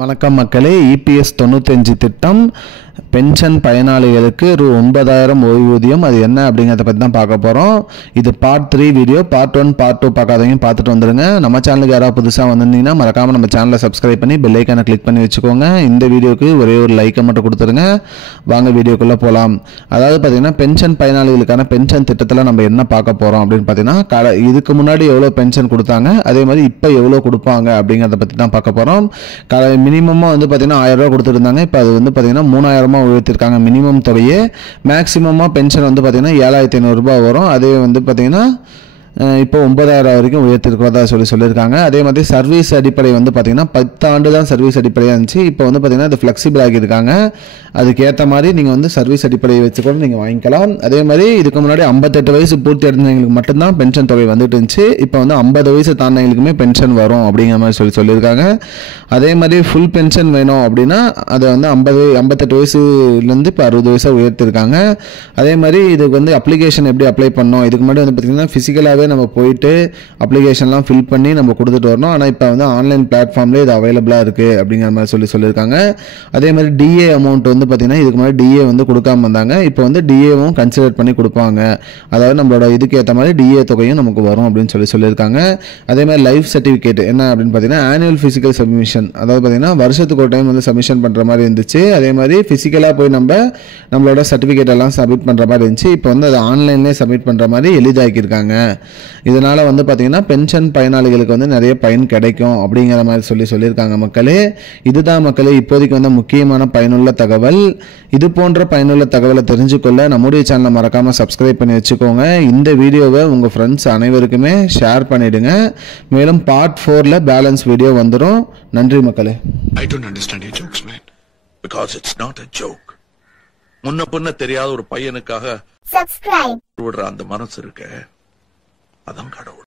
வணக்கம் மக்களே. இபிஎஸ் 95 திட்டம் பென்ஷன் பயனாளிகளுக்கு ரூ. 9,000 ஓய்வூதியம். அது என்ன அப்படிங்கிறத பற்றி தான் பார்க்க போகிறோம். இது பார்ட் 3 வீடியோ. பார்ட் 1 பார்ட் 2 பார்க்காதவங்க பார்த்துட்டு வந்துடுங்க. நம்ம சேனலுக்கு யாராவது புதுசாக வந்திருந்தீங்கன்னா மறக்காமல் நம்ம சேனலை சப்ஸ்கிரைப் பண்ணி பெல் ஐக்கானை கிளிக் பண்ணி வச்சுக்கோங்க. இந்த வீடியோக்கு ஒரே ஒரு லைக்கை மட்டும் கொடுத்துருங்க. வாங்க வீடியோக்குள்ளே போகலாம். அதாவது பார்த்தீங்கன்னா பென்ஷன் பயனாளிகளுக்கான பென்ஷன் திட்டத்தில் நம்ம என்ன பார்க்க போகிறோம் அப்படின்னு பார்த்தீங்கன்னா இதுக்கு முன்னாடி எவ்வளோ பென்ஷன் கொடுத்தாங்க, அதே மாதிரி இப்போ எவ்வளோ கொடுப்பாங்க அப்படிங்கிறத பற்றி தான் பார்க்க போகிறோம். மினிமமாக வந்து பார்த்தீங்கன்னா 1000 ரூபா கொடுத்துருந்தாங்க. இப்போ அது வந்து பார்த்தீங்கன்னா 3000 உயர்த்திருக்காங்க மினிமம் தொகையே. மேக்ஸிமமாக பென்ஷன் வந்து பார்த்தீங்கன்னா 7500 ரூபாய் வரும். அதே வந்து பார்த்தீங்கன்னா இப்போ 9000 வரைக்கும் உயர்த்திருக்கிறதா சொல்லியிருக்காங்க. அதே மாதிரி சர்வீஸ் அடிப்படை வந்து பார்த்தீங்கன்னா 10 ஆண்டு தான் சர்வீஸ் அடிப்படையாக இருந்துச்சு. இப்போ வந்து பார்த்தீங்கன்னா அது ஃப்ளெக்சிபிள் ஆகியிருக்காங்க. அதுக்கேற்ற மாதிரி நீங்கள் வந்து சர்வீஸ் அடிப்படையை வச்சு கூட நீங்கள் வாங்கிக்கலாம். அதே மாதிரி இதுக்கு முன்னாடி 58 வயசு பூர்த்தி அடைஞ்சவங்களுக்கு மட்டும்தான் பென்ஷன் தொகை வந்துட்டு இருந்துச்சு. இப்போ வந்து 50 வயசு தாண்டினவங்களுக்குமே பென்ஷன் வரும் அப்படிங்கிற மாதிரி சொல்லியிருக்காங்க. அதே மாதிரி ஃபுல் பென்ஷன் வேணும் அப்படின்னா அதை வந்து 58 வயசுலேருந்து இப்போ 60 வயசாக உயர்த்திருக்காங்க. அதே மாதிரி இதுக்கு வந்து அப்ளிகேஷன் எப்படி அப்ளை பண்ணோம், இதுக்கு முன்னாடி வந்து பார்த்திங்கன்னா ஃபிசிக்கலாகவே நம்ம போயிட்டு அப்ளிகேஷன்லாம் ஃபில் பண்ணி நம்ம கொடுத்துட்டு வரணும். ஆனால் இப்போ வந்து ஆன்லைன் பிளாட்ஃபார்ம்லேயே இது அவைலபிளாக இருக்குது அப்படிங்கிற மாதிரி சொல்லியிருக்காங்க. அதே மாதிரி டிஏ அமௌண்ட் வந்து பார்த்திங்கன்னா இதுக்கு முன்னாடி டிஏ வந்து கொடுக்காம வந்தாங்க. இப்போ வந்து டிஏவும் கன்சிடர் பண்ணி கொடுப்பாங்க. அதாவது நம்மளோட இதுக்கு ஏற்ற மாதிரி டிஏ தொகையும் நமக்கு வரும் அப்படின்னு சொல்லியிருக்காங்க. அதே மாதிரி லைஃப் சர்டிஃபிகேட் என்ன அப்படின்னு பார்த்தீங்கன்னா ஆனுவல் ஃபிசிக்கல் சப்மிஷன், அதாவது பார்த்தீங்கன்னா வருஷத்துக்கு ஒரு டைம் வந்து சப்மிஷன் பண்ணுற மாதிரி இருந்துச்சு. அதே மாதிரி ஃபிசிக்கலாக போய் நம்மளோட சர்டிஃபிகேட் எல்லாம் சப்மிட் பண்ணுற மாதிரி இருந்துச்சு. இப்போ வந்து அது ஆன்லைன்லேயே சப்மிட் பண்ணுற மாதிரி எளிதாக்கியிருக்காங்க. இதனால் வந்து பார்த்தீங்கன்னா பென்ஷன் பயனாளிகளுக்கு வந்து நிறைய பயன் கிடைக்கும் அப்படிங்கிற மாதிரி சொல்லியிருக்காங்க மக்களே. இதுதான் மக்களே இப்போதைக்கு வந்து முக்கியமான பயனுள்ள தகவல். இது போன்ற பயனுள்ள தகவலை தெரிஞ்சுக்கொள்ள நம்முடைய சேனலை மறக்காமல் சப்ஸ்கிரைப் பண்ணி வச்சுக்கோங்க. இந்த வீடியோவை உங்கள் ஃப்ரெண்ட்ஸ் அனைவருக்குமே ஷேர் பண்ணிவிடுங்க. மேலும் பார்ட் 4ல் பேலன்ஸ் வீடியோ வந்துடும். நன்றி மக்களே. I don't understand your jokes, man. Because it's not a joke. முன்ன பின்ன தெரியாத ஒரு பையனுக்காக விடுற அந்த மனசு இருக்க, அதான் கடவுள்.